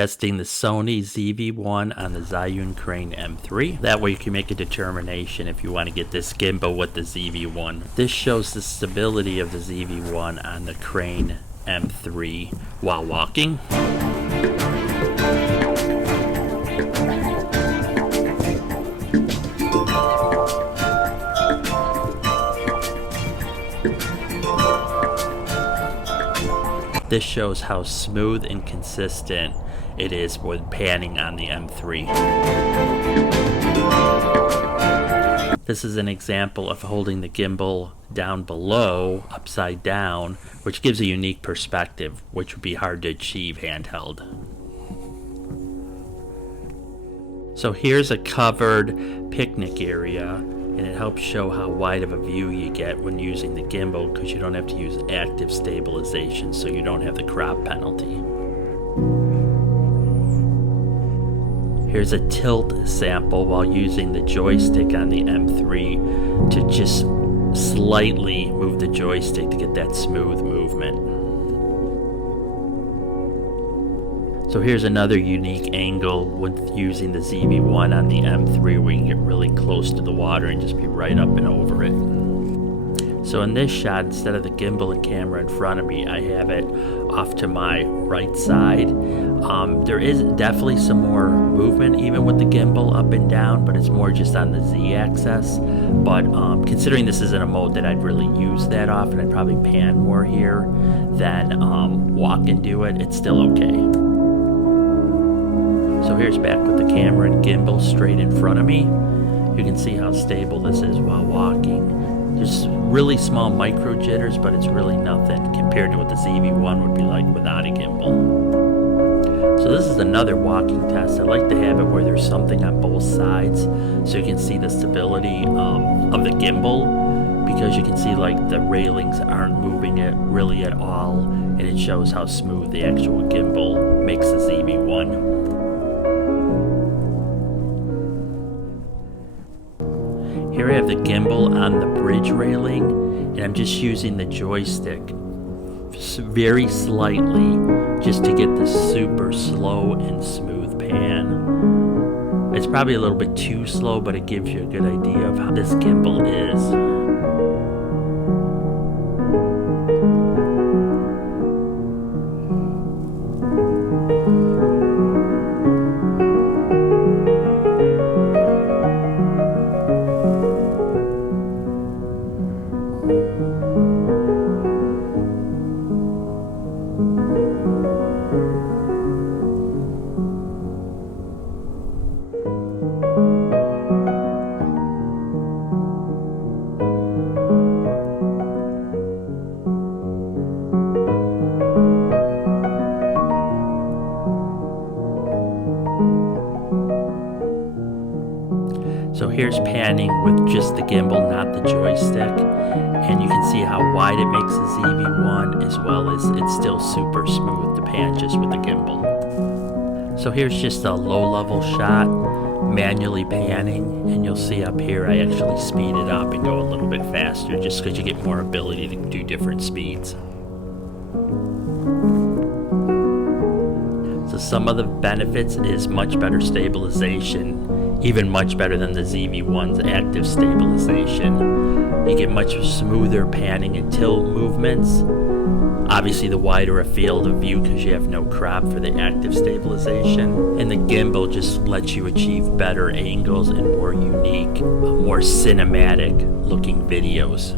testing the Sony ZV-1 on the Zhiyun Crane M3. That way you can make a determination if you want to get this gimbal with the ZV-1. This shows the stability of the ZV-1 on the Crane M3 while walking. This shows how smooth and consistent it is with panning on the M3. This is an example of holding the gimbal down below, upside down, which gives a unique perspective, which would be hard to achieve handheld. So here's a covered picnic area, and it helps show how wide of a view you get when using the gimbal, because you don't have to use active stabilization, so you don't have the crop penalty. Here's a tilt sample while using the joystick on the M3 to just slightly move the joystick to get that smooth movement. So here's another unique angle with using the ZV-1 on the M3 where you can get really close to the water and just be right up and over it. So in this shot, instead of the gimbal and camera in front of me, I have it off to my right side. There is definitely some more movement even with the gimbal up and down, but it's more just on the Z-axis. But considering this isn't a mode that I'd really use that often, I'd probably pan more here than walk and do it. It's still okay. So here's back with the camera and gimbal straight in front of me. You can see how stable this is while walking. There's really small micro jitters, but it's really nothing compared to what the ZV-1 would be like without a gimbal. So this is another walking test. I like to have it where there's something on both sides so you can see the stability of the gimbal, because you can see like the railings aren't moving it really at all, and it shows how smooth the actual gimbal makes the ZV-1. Here I have the gimbal on the bridge railing, and I'm just using the joystick very slightly just to get this super slow and smooth pan. It's probably a little bit too slow, but it gives you a good idea of how this gimbal is. So here's panning with just the gimbal, not the joystick, and you can see how wide it makes the ZV-1, as well as it's still super smooth to pan just with the gimbal. So here's just a low-level shot, manually panning, and you'll see up here I actually speed it up and go a little bit faster just because you get more ability to do different speeds. So some of the benefits is much better stabilization, even much better than the ZV-1's active stabilization. You get much smoother panning and tilt movements. Obviously the wider a field of view because you have no crop for the active stabilization. And the gimbal just lets you achieve better angles and more unique, more cinematic looking videos.